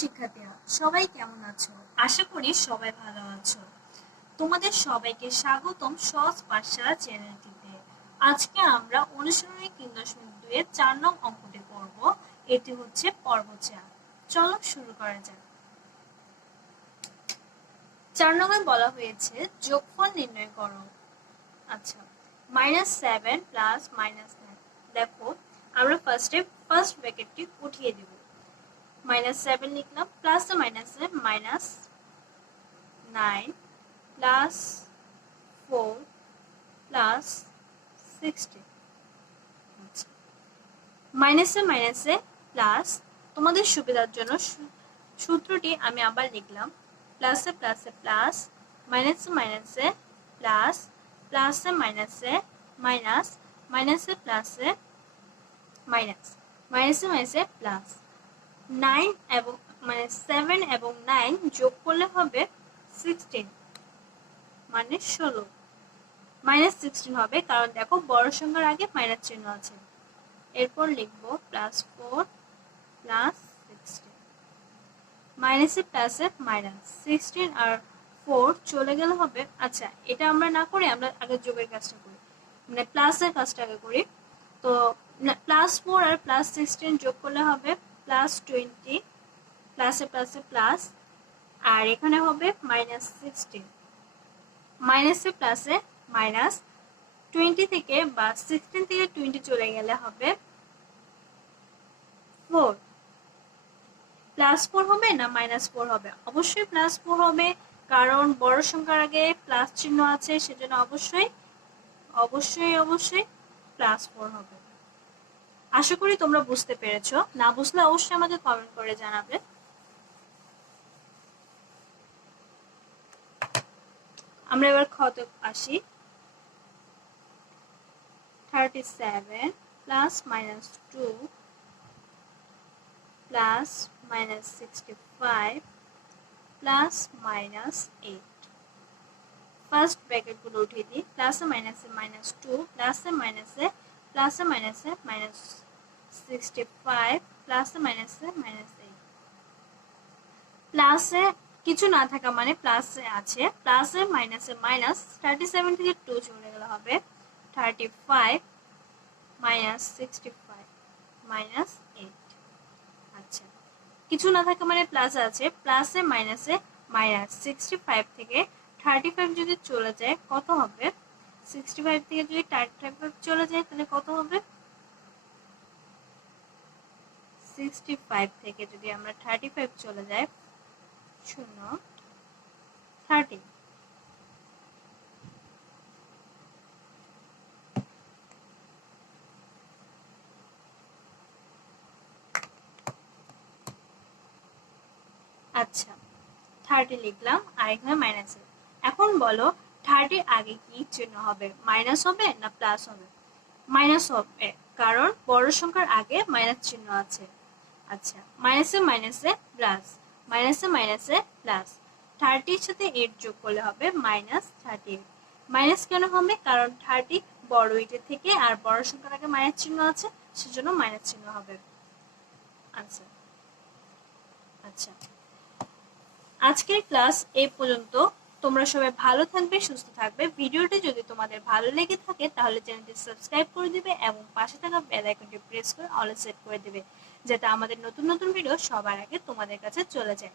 শিক্ষার্থীরা সবাই কেমন আছো? আশা করি সবাই ভালো আছো। তোমাদের সবাইকে স্বাগতম সহজ পাঠশালা চ্যানেলটিতে। আজকে আমরা অনুশীলনী 3.2 এর 4 নং অঙ্কটি করব। এটি হচ্ছে পর্ব 4। চলো শুরু করা যাক। 4 নং এ বলা হয়েছে যোগফল নির্ণয় করো। আচ্ছা, -7 প্লাস -9। দেখো আমরা ফার্স্ট ব্র্যাকেটটি উঠিয়ে দেব। -7 লিখলাম, প্লাস মাইনাসে -9 প্লাস 4 প্লাস 16। মাইনাসে প্লাস। তোমাদের সুবিধার জন্য সূত্রটি আমি আবার লিখলাম, প্লাসে প্লাস, মাইনাসে প্লাস, প্লাসে মাইনাসে মাইনাস, মাইনাসে প্লাসে মাইনাস, মাইনাসে প্লাস। 9 এবং 7 এবং 9 যোগ করলে হবে 16, মানে 16। -16 হবে, কারণ দেখো বড় সংখ্যার আগে মাইনাস চিহ্ন আছে। এরপর লিখব +4 প্লাস 16। মাইনাসে প্লাসে মাইনাস, 16 আর 4 চলে গেলে হবে। আচ্ছা, এটা আমরা না করে আমরা আগে যোগের কাজটা করি, মানে প্লাসের কাজটা আগে করি। তো +4 আর +16 যোগ করলে হবে +20, প্লাসে প্লাসে প্লাস, আর এখানে হবে -16। মাইনাসে প্লাসে মাইনাস, 20 থেকে বা 16 থেকে 20 চলে গেলে হবে 4। +4 হবে না -4 হবে? অবশ্যই +4 হবে, কারণ বড় সংখ্যার আগে প্লাস চিহ্ন আছে, সেজন্য অবশ্যই +4 হবে। আশা করি তোমরা বুঝতে পেরেছো। না বুঝলে অবশ্যই আমাকে কমেন্ট করে জানাবে। আমরা এবার খতে আসি। 37 plus -2 plus -65 plus -8। First bracket গুলো উঠিয়ে দিই। প্লাসে মাইনাসে -2, প্লাসে মাইনাসে -65, প্লাসে মাইনাসে -8। প্লাসে কিছু না থাকা মানে প্লাসে আছে, প্লাসে মাইনাসে মাইনাস। 37 থেকে 2 চলে গেলে হবে 35 -65 -8। আচ্ছা, কিছু না থাকা মানে প্লাস আছে, প্লাসে মাইনাসে মাইনাস। 65 থেকে 35 যদি চলে যায় কত হবে? 65 থেকে যদি 35 চলে যায় তাহলে কত হবে? 65 থেকে যদি আমরা 35 চলে যায়, 0 30। আচ্ছা, 30 লিখলাম, আর এখানে মাইনাস। এখন বলো 30 আগে কি চিহ্ন হবে? মাইনাস হবে না প্লাস হবে? মাইনাস হবে, কারণ বড় সংখ্যার আগে মাইনাস চিহ্ন আছে। আচ্ছা, মাইনাসে প্লাস, মাইনাসে প্লাস। 30 এর সাথে 8 যোগ করলে হবে -38। মাইনাস কেন হবে? কারণ 30 বড় এটার থেকে আর বড় সংখ্যার আগে মাইনাস চিহ্ন আছে, সেজন্য মাইনাস চিহ্ন হবে। আচ্ছা আচ্ছা, আজকের ক্লাস এই পর্যন্ত। তোমরা সবাই ভালো থাকবে, সুস্থ থাকবে। ভিডিওটি যদি তোমাদের ভালো লেগে থাকে তাহলে চ্যানেলটি সাবস্ক্রাইব করে দিবে এবং পাশে থাকা বেল আইকনটি প্রেস করে অল সেট করে দিবে, যাতে আমাদের নতুন নতুন ভিডিও সবার আগে তোমাদের কাছে চলে যায়।